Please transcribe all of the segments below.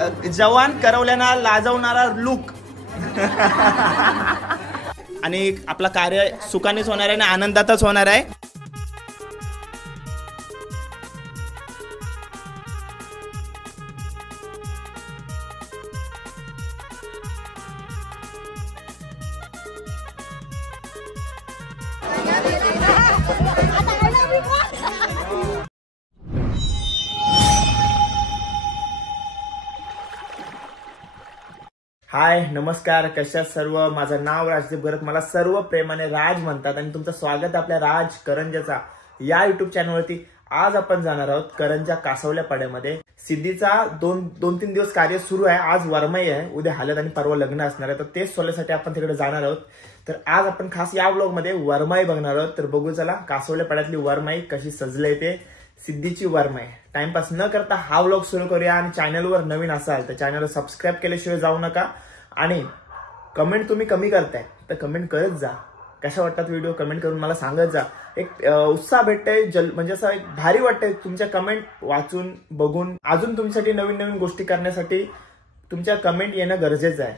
जवान करवल्याना लाजवणारा लुक आणि आपला कार्य सुखानेच होणार आहे आणि आनंदातच होणार आहे. हाय नमस्कार, कशा सर्व. माझं नाव राजदीप गरत, मला सर्व प्रेमाने राज म्हणतात आणि तुमचं स्वागत आपल्या राज करंजाचा या युट्यूब चॅनलवरती. आज आपण जाणार आहोत करंजा कासवल्या पाड्यामध्ये. सिद्धीचा दोन तीन दिवस कार्य सुरू आहे. आज वरमाई आहे, उद्या हळद आणि परवा लग्न असणार आहे, तर तेच सोल्यासाठी आपण तिकडे जाणार आहोत. तर आज आपण खास या व्लॉग मध्ये वरमाई बघणार आहोत. तर बघू चला कासवल्या पाड्यातली वरमाई कशी सजले ते. सिद्धीची वरमाई. टाइमपास न करता हा व्लॉग सुरू करूया. आणि चॅनलवर नवीन असाल तर चॅनलला सबस्क्राईब केल्याशिवाय जाऊ नका. आणि कमेंट तुम्ही कमी करताय तर कमेंट करत जा. कशा वाटतात व्हिडिओ कमेंट करून मला सांगत जा. एक उत्साह भेटतंय, म्हणजे असं एक भारी वाटतंय तुमच्या कमेंट वाचून बघून. अजून तुमच्यासाठी नवीन नवीन गोष्टी करण्यासाठी तुमच्या कमेंट येणं गरजेचं आहे.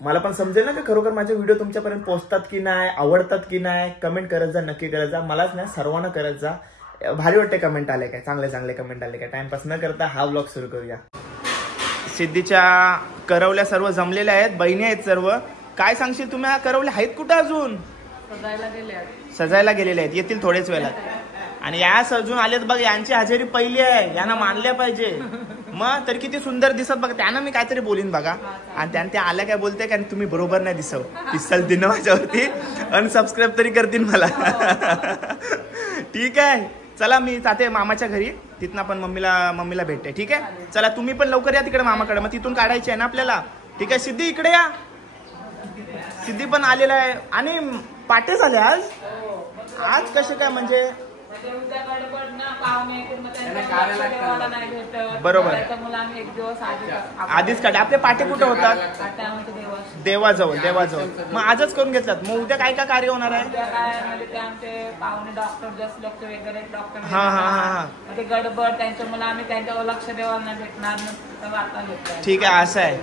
मला पण समजेल ना की खरोखर माझे व्हिडिओ तुमच्यापर्यंत पोहोचतात की नाही, आवडतात की नाही. कमेंट करत जा, नक्की करत जा. मलाच नाही सर्वांना करत जा. भारी वाटते कमेंट आले काय, चांगले चांगले कमेंट आले काय. टाइमपास न करता हा व्लॉग सुरू करूया. सिद्धीच्या करवल्या सर्व जमलेल्या आहेत, बहिणी आहेत सर्व. काय सांगशील तुम्ही, करवल्या आहेत कुठे अजून? सजायला गेलेले आहेत, येतील थोडेच वेळात. आणि या सजून आलेत बघ, यांची हजेरी पहिली आहे, यांना मानल्या पाहिजे. मग तर किती सुंदर दिसत बघा. त्यांना मी काहीतरी बोलीन बघा. आणि त्यानं त्या आल्या काय बोलते कारण तुम्ही बरोबर नाही दिसल दिन माझ्यावरती. अनसबस्क्राईब तरी करतील मला. ठीक आहे, चला मी जाते मामाच्या घरी, तिथनं आपण मम्मीला भेटते. ठीक आहे, चला तुम्ही पण लवकर या तिकडे मामाकडे, मग तिथून काढायची आहे ना आपल्याला. ठीक आहे, सिद्धी इकडे या. सिद्धी पण आलेला आहे. आणि पाटे झाले आज कसे काय म्हणजे बरोबर आधीच काढले. आपले पाटे कुठे होतात? देवाजवळ. मग आजच करून घेतलात. मग उद्या काय काय कार्य होणार आहे? हा गडबड त्यांच्या मुलं आम्ही त्यांच्यावर लक्ष द्यायला नाही भेटणार. ठीक आहे, असं आहे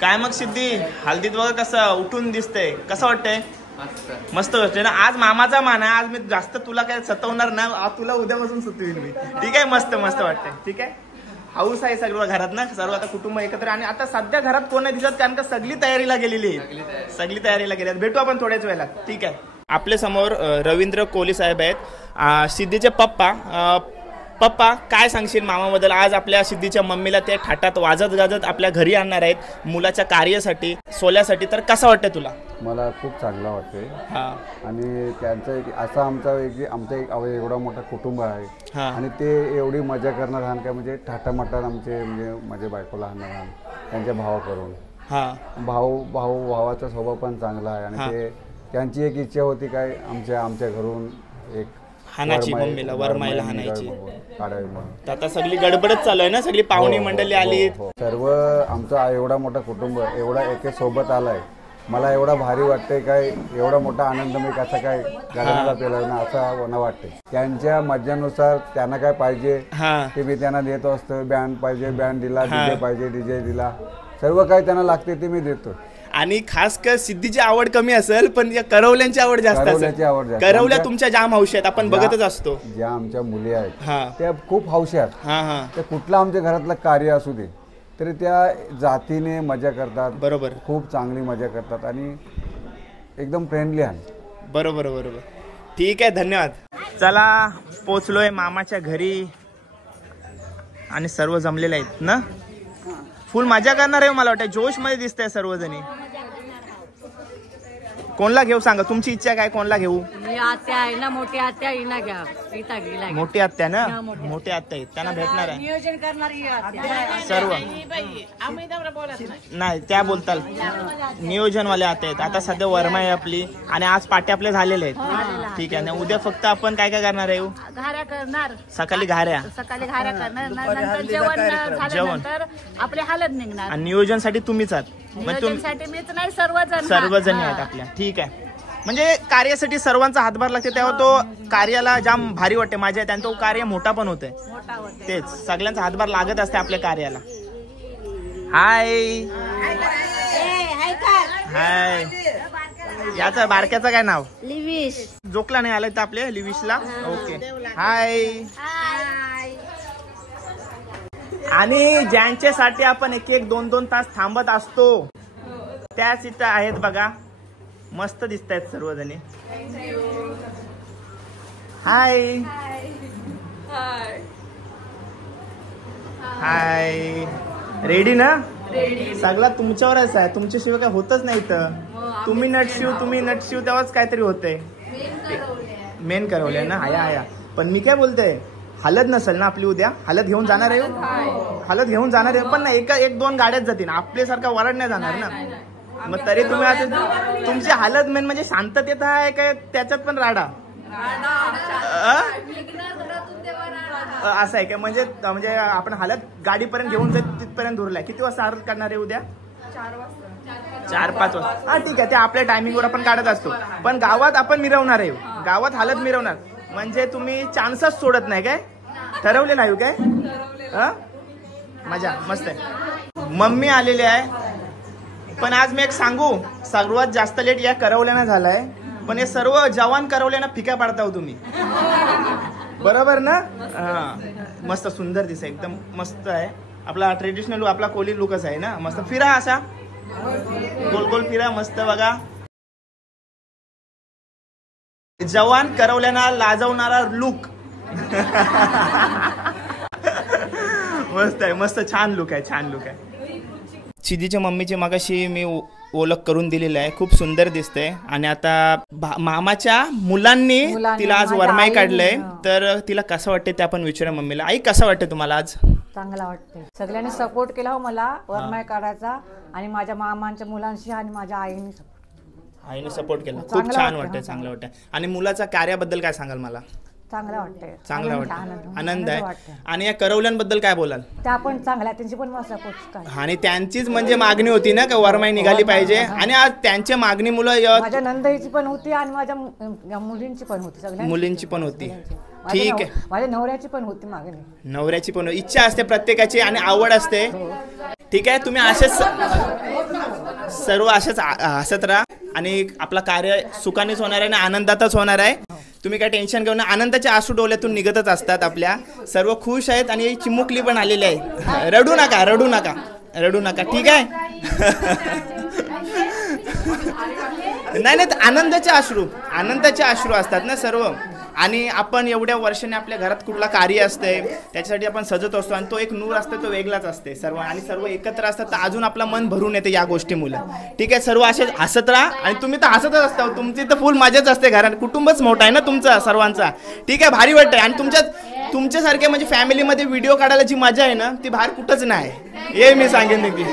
काय. मग सिद्धी हल्दीत बघा कसं उठून दिसतंय, कसं वाटतंय? मस्त वाटतंय ना. आज मामाचा मान आहे, आज मी जास्त तुला काय सतवणार ना, तुला उद्यापासून सुतवीन मी. ठीक आहे, मस्त वाटतंय. ठीक आहे, हाऊस आहे सर्व घरात ना, सर्व आता कुटुंब एकत्र. आणि आता सध्या घरात कोण नाही दिसत कारण का सगळी तयारीला गेलेली आहे. भेटू आपण थोड्याच वेळेला. ठीक आहे, आपल्या समोर रवींद्र कोहली साहेब आहेत, सिद्धीचे पप्पा. काय सांगशील मामाबद्दल? आज आपल्या सिद्धीच्या मम्मीला ते थाटात वाजत गाजत आपल्या घरी आणणार आहेत मुलाच्या कार्यासाठी, सोल्यासाठी. तर कसं वाटतंय तुला? मला खूप चांगला वाटतंय. आणि त्यांचं असं आमचं एक एवढा मोठा कुटुंब आहे आणि ते एवढी मजा करणार आहात काय, म्हणजे थाटामाटात आमचे म्हणजे माझ्या बायकोला आणणार आहात त्यांच्या भावाकडून. भावाचा स्वभाव पण चांगला आहे. आणि त्यांची एक इच्छा होती काय, आमच्या घरून एक हानाची, मम्मीला वरमाईला हाणायची. आता सगळी गडबडच चालू आहे ना, सगळी पाहुणी मंडळी आली. सर्व आमचा एवढा मोठा कुटुंब एवढा एके सोबत आलाय. मला एवढा भारी वाटतंय काय, एवढा मोठा आनंद मी कसा काय गगनाला पेलाय ना असं मला वाटतंय. त्यांच्या मज्जानुसार त्यांना काय पाहिजे ते मी त्यांना देत असतो. बँड पाहिजे बँड दिला, डीजे पाहिजे डीजे दिला, सर्व काय त्यांना लागते ते मी देतो. आणि खास कर सिद्धीची आवड कमी असेल पण या करवल्यांची आवड जास्त असेल. करवल्या तुमच्या जाम हौशी आहेत, आपण बघतच असतो. ज्या आमच्या मुली आहेत त्या खूप हौशी आहेत. त्या कुठला आमच्या घरातलं कार्य असू दे तरी त्या जातीने मजा करतात. बरोबर, खूप चांगली मजा करतात आणि एकदम फ्रेंडली आहे. बरोबर. ठीक आहे, धन्यवाद. चला पोचलोय मामाच्या घरी आणि सर्व जमलेले आहेत ना. फुल मजा करणार आहे मला वाटतं. जोश मध्ये दिसतंय सर्वजणी. कोणला घेऊ सांगा, तुमची इच्छा काय, कोणला घेऊ? आत्या आहे ना, मोठी आत्या हिना घ्या. मोठी आत्या ना, मोठी आत्या आहेत, त्यांना भेटणार आहे. नियोजन करणार सर्व नाही त्या बोलताल नियोजनवाले आत्या आहेत. आता सध्या वरमा आहे आपली आणि आज पाटे आपले झालेले आहेत. ठीक आहे ना. उद्या फक्त आपण काय काय करणार आहे? घाऱ्या करणार. सकाळी घाऱ्या करणार, नंतर जेवण, आपले हळद निघणार. आणि नियोजनसाठी तुम्हीच आहात? नियोजनसाठी मीच नाही, सर्वजण आहेत आपल्या. ठीक आहे, म्हणजे कार्यासाठी सर्वांचा हातभार लागते तेव्हा तो कार्याला जाम भारी वाटते. माझ्या त्यांचं कार्य मोठा पण होतंय. तेच सगळ्यांचा हातभार लागत असते आपल्या कार्याला. हाय हाय. याचा बारक्याचं काय नाव? लिविश. जोकला नाही आलाय तर आपल्या लिविशला. Okay hi. आणि ज्यांच्यासाठी आपण 1-2 तास थांबत असतो त्याच इथं आहेत बघा. मस्त दिसत आहेत सर्वजणी. हाय हाय. रेडी ना? सगळा तुमच्यावरच आहे. तुमच्याशिवाय काय होतच नाही तर. तुम्ही नटशिव तेव्हाच काहीतरी होतंय. मेन करवले ना. हाया. पण मी काय बोलतोय, हलत नसेल ना आपली उद्या? हलत घेऊन जाणार आहे. पण ना 1-2 गाड्याच जातील. आपल्यासारखा वरड नाही जाणार ना. मग तरी तुम्ही आता तुमची हालत मेन म्हणजे शांततेत आहे काय त्याच्यात पण राडा असं आहे का? म्हणजे आपण हालत गाडीपर्यंत घेऊन जाईल तिथपर्यंत धुरलाय. किती वाजता हालत काढणार आहे उद्या? 4-5 वाजता. हा ठीक आहे, ते आपल्या टायमिंगवर आपण काढत असतो. पण गावात आपण मिरवणार आहे. गावात हालत मिरवणार म्हणजे तुम्ही चान्सच सोडत नाही काय? ठरवलेलं आहे काय? मजा मस्त आहे. मम्मी आलेली आहे. पण आज मी एक सांगू, सर्वात जास्त लेट या करवल्यानं झालाय. पण हे सर्व जवान करवल्यानं फिक्या पाडता तुम्ही. बरोबर ना? हा मस्त सुंदर दिसत एकदम मस्त आहे. आपला ट्रेडिशनल लुक, आपला कोली लुकच आहे ना. मस्त फिरा असा गोल गोल फिरा. मस्त बघा. जवान करवल्याना लाजवणारा लुक. मस्त आहे. मस्त छान लुक आहे. सिद्धीच्या मम्मीची मगाशी मी ओळख करून दिलेली आहे. खूप सुंदर दिसते. आणि आता मामाच्या मुलांनी तिला आज वरमाई काढलंय. तर तिला कसं वाटते ते आपण विचारूया मम्मीला. आई कसं वाटते तुम्हाला आज? चांगला वाटते. सगळ्यांनी सपोर्ट केला हो मला वरमाई काढायचा. आणि माझ्या मामांच्या मुलांशी आणि माझ्या आईने सपोर्ट केला. खूप छान वाटतंय. चांगलं वाटतंय. आणि मुलाच्या कार्याबद्दल काय सांगाल मला? चांगला वाटतंय. आनंद आहे. आणि या करवल्यांबद्दल काय बोलाल? त्या पण चांगल्या, त्यांची पण सपोर्ट. आणि त्यांचीच म्हणजे मागणी होती ना का वरमाई निघाली पाहिजे. आणि आज त्यांच्या मागणीमुळे माझ्या नंदईची पण होती आणि माझ्या मुलींची पण होती. सगळ्या मुलींची पण होती. ठीक आहे. माझ्या नवऱ्याची पण होती मागणी. नवऱ्याची पण इच्छा असते प्रत्येकाची आणि आवड असते. ठीक आहे. तुम्ही असेच सर्व असेच हसत राहा. आणि आपला कार्य सुखानेच होणार आहे आणि आनंदातच होणार आहे. तुम्ही काय टेन्शन घेऊ नका. आनंदाच्या आसू डोळ्यातून निघतच असतात आपल्या. सर्व खुश आहेत. आणि चिमुकली पण आलेली आहे. रडू नका. ठीक आहे. नाही आनंदाचे अश्रू असतात ना सर्व. आणि आपण एवढ्या वर्षाने आपल्या घरात कुठला कार्य असते त्याच्यासाठी आपण सजत असतो. आणि तो एक नूर असतो, तो वेगळाच असते सर्व. आणि सर्व एकत्र असतात तर अजून आपलं मन भरून येते या गोष्टीमुळे. ठीक आहे. सर्व असे हसत राहा. आणि तुम्ही तर हसतच असता. तुमची तर फुल मजाच असते घरात. कुटुंबच मोठा आहे ना तुमचा सर्वांचा. ठीक आहे. भारी वाटतंय. आणि तुमच्यासारखे म्हणजे फॅमिलीमध्ये व्हिडिओ काढायला जी मजा आहे ना ती बाहेर कुठंच नाही. हे मी सांगेन की.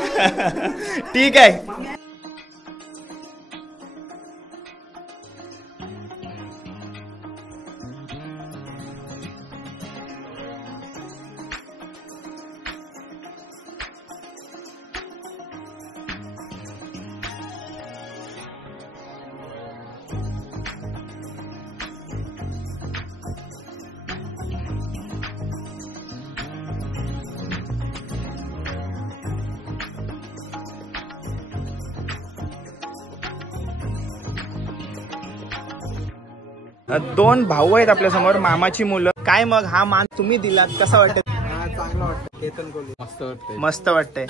ठीक आहे. दोन भाऊ आहेत आपल्या समोर, मामाची मुलं. काय मग हा मान तुम्ही दिलात, कसा वाटत? चांगलं वाटतं. केतन कोहली मस्त वाटतंय. मस्त वाटतंय.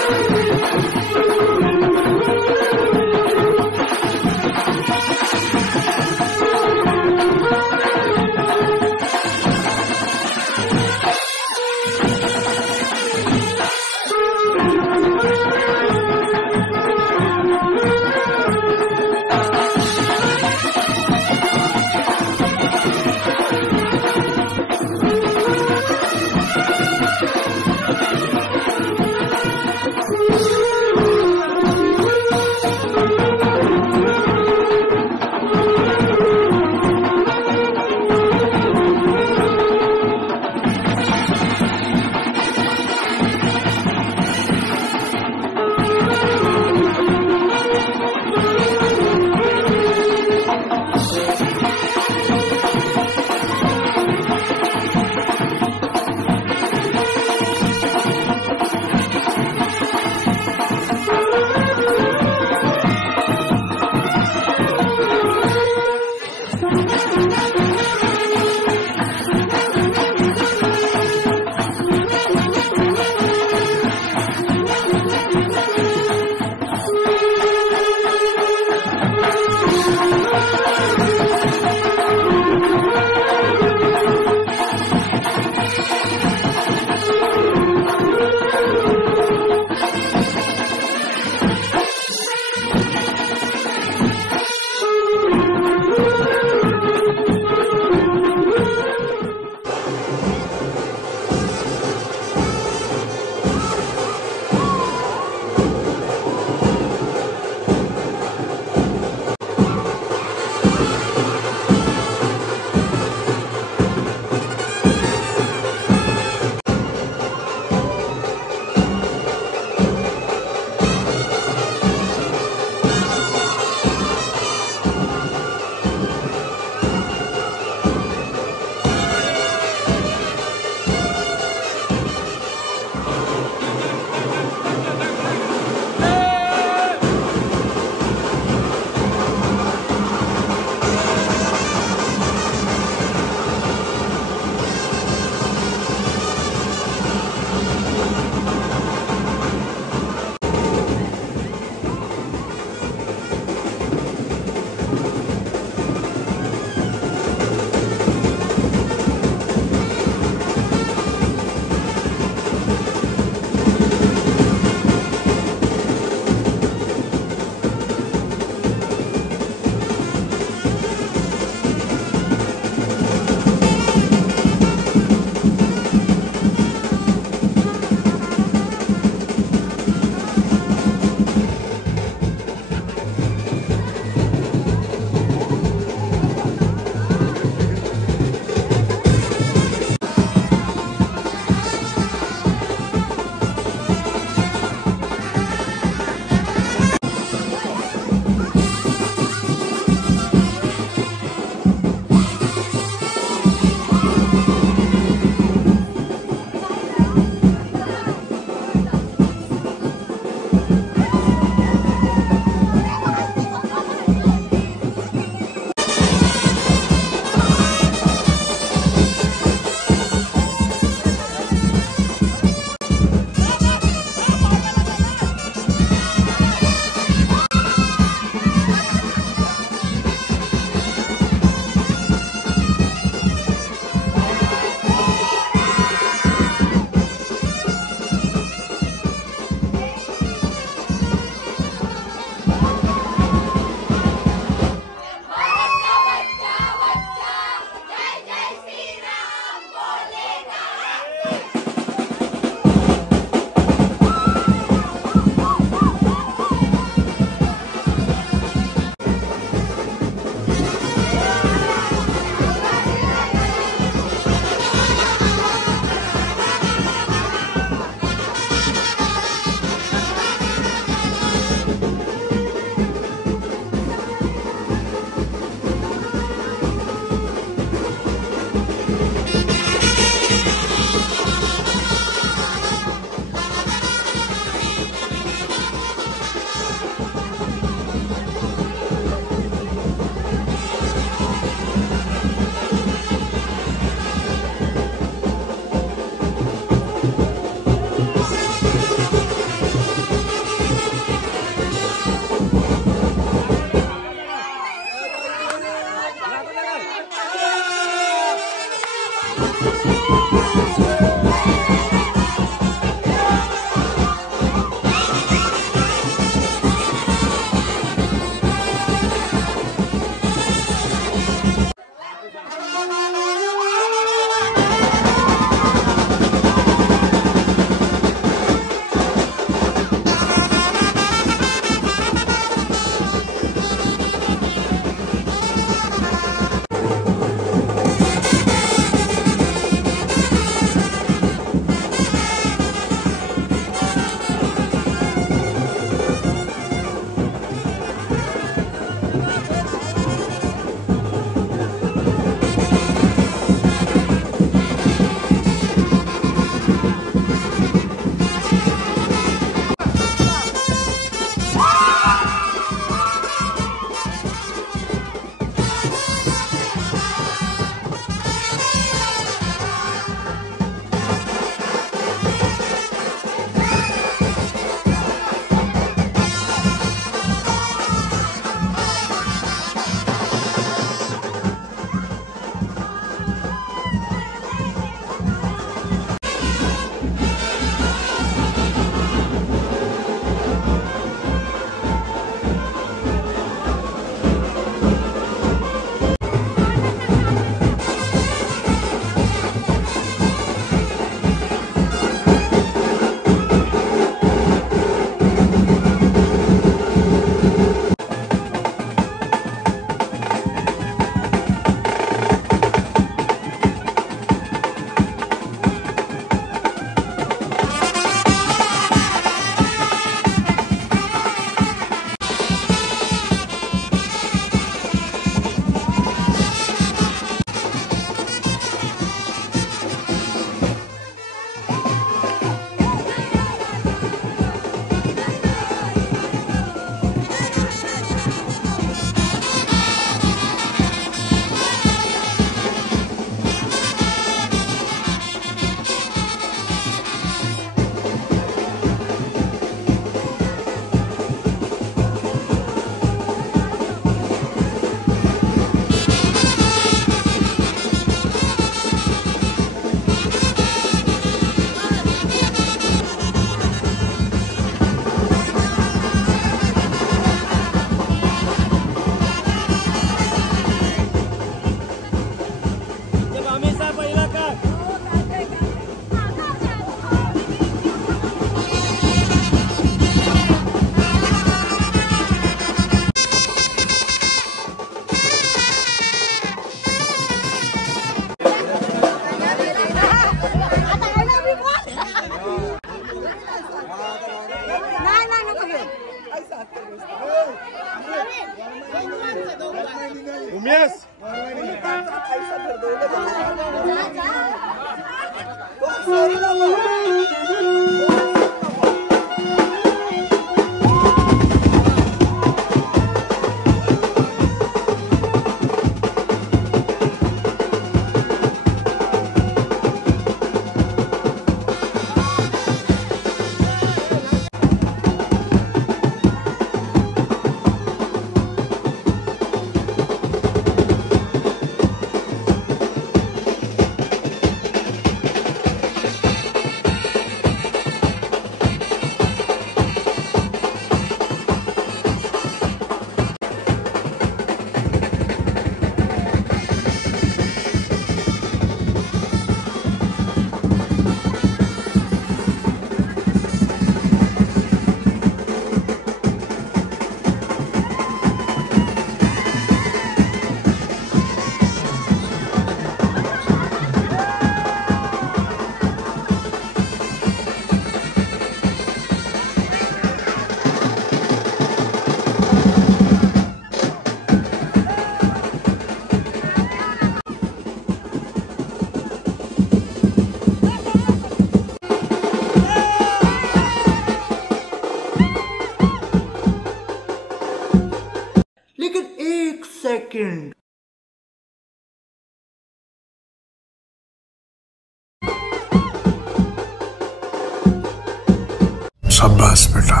शाबाश बेटा,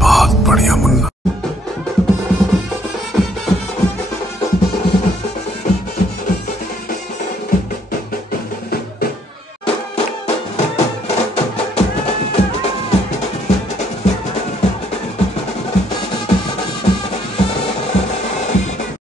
बहुत बढ़िया मुन्ना।